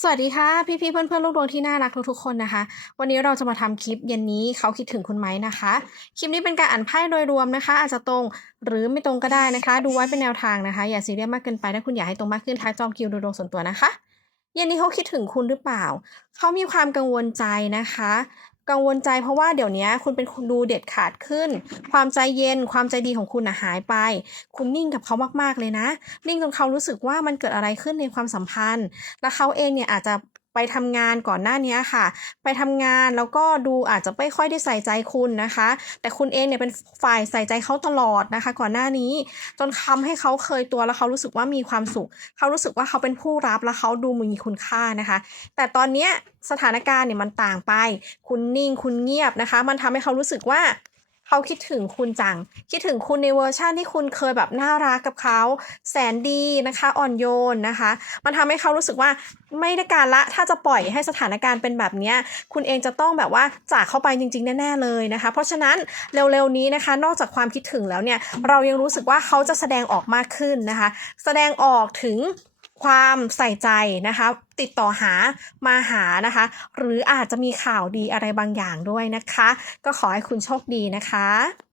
สวัสดีค่ะพี่พี่ๆเพื่อนเพื่อนลูกดวงที่น่ารักทุกๆคนนะคะ วันนี้เราจะมาทำคลิปเย็นนี้เขาคิดถึงคุณไหมนะคะ คลิปนี้เป็นการอ่านไพ่โดยรวมนะคะ อาจจะตรงหรือไม่ตรงก็ได้นะคะ ดูไว้เป็นแนวทางนะคะ อย่าซีเรียสมากเกินไปถ้าคุณอยากให้ตรงมากขึ้นทักจองคิวดูดวงส่วนตัวนะคะ เย็นนี้เขาคิดถึงคุณหรือเปล่า เขามีความกังวลใจนะคะ กังวลใจเพราะว่าเดี๋ยวนี้คุณเป็นคนดูเด็ดขาดขึ้น ความใจเย็นความใจดีของคุณนะหายไป คุณนิ่งกับเขามากๆเลยนะ นิ่งจนเขารู้สึกว่ามันเกิดอะไรขึ้นในความสัมพันธ์ แล้วเขาเองเนี่ยอาจจะ ไปทำงานก่อนหน้านี้ค่ะ ไปทำงานแล้วก็ดูอาจจะไม่ค่อยได้ใส่ใจคุณนะคะ แต่คุณเองเนี่ยเป็นฝ่ายใส่ใจเขาตลอดนะคะ ก่อนหน้านี้ จนทำให้เขาเคยตัวแล้วเขารู้สึกว่ามีความสุข เขารู้สึกว่าเขาเป็นผู้รับแล้วเขาดูมีคุณค่านะคะ แต่ตอนนี้สถานการณ์เนี่ยมันต่างไป คุณนิ่งคุณเงียบนะคะ มันทำให้เขารู้สึกว่า เขาคิดถึงคุณจัง คิดถึงคุณในเวอร์ชันที่คุณเคยแบบน่ารักกับเขา แสนดีนะคะอ่อนโยนนะคะ มันทำให้เขารู้สึกว่าไม่ได้การละถ้าจะปล่อยให้สถานการณ์เป็นแบบนี้ คุณเองจะต้องแบบว่าจากเข้าไปจริง ๆ แน่ๆเลยนะคะ เพราะฉะนั้นเร็วๆนี้นะคะ นอกจากความคิดถึงแล้วเนี่ย เรายังรู้สึกว่าเขาจะแสดงออกมากขึ้นนะคะ แสดงออกถึง ความใส่ใจนะคะ ติดต่อหามาหานะคะ หรืออาจจะมีข่าวดีอะไรบางอย่างด้วยนะคะ ก็ขอให้คุณโชคดีนะคะ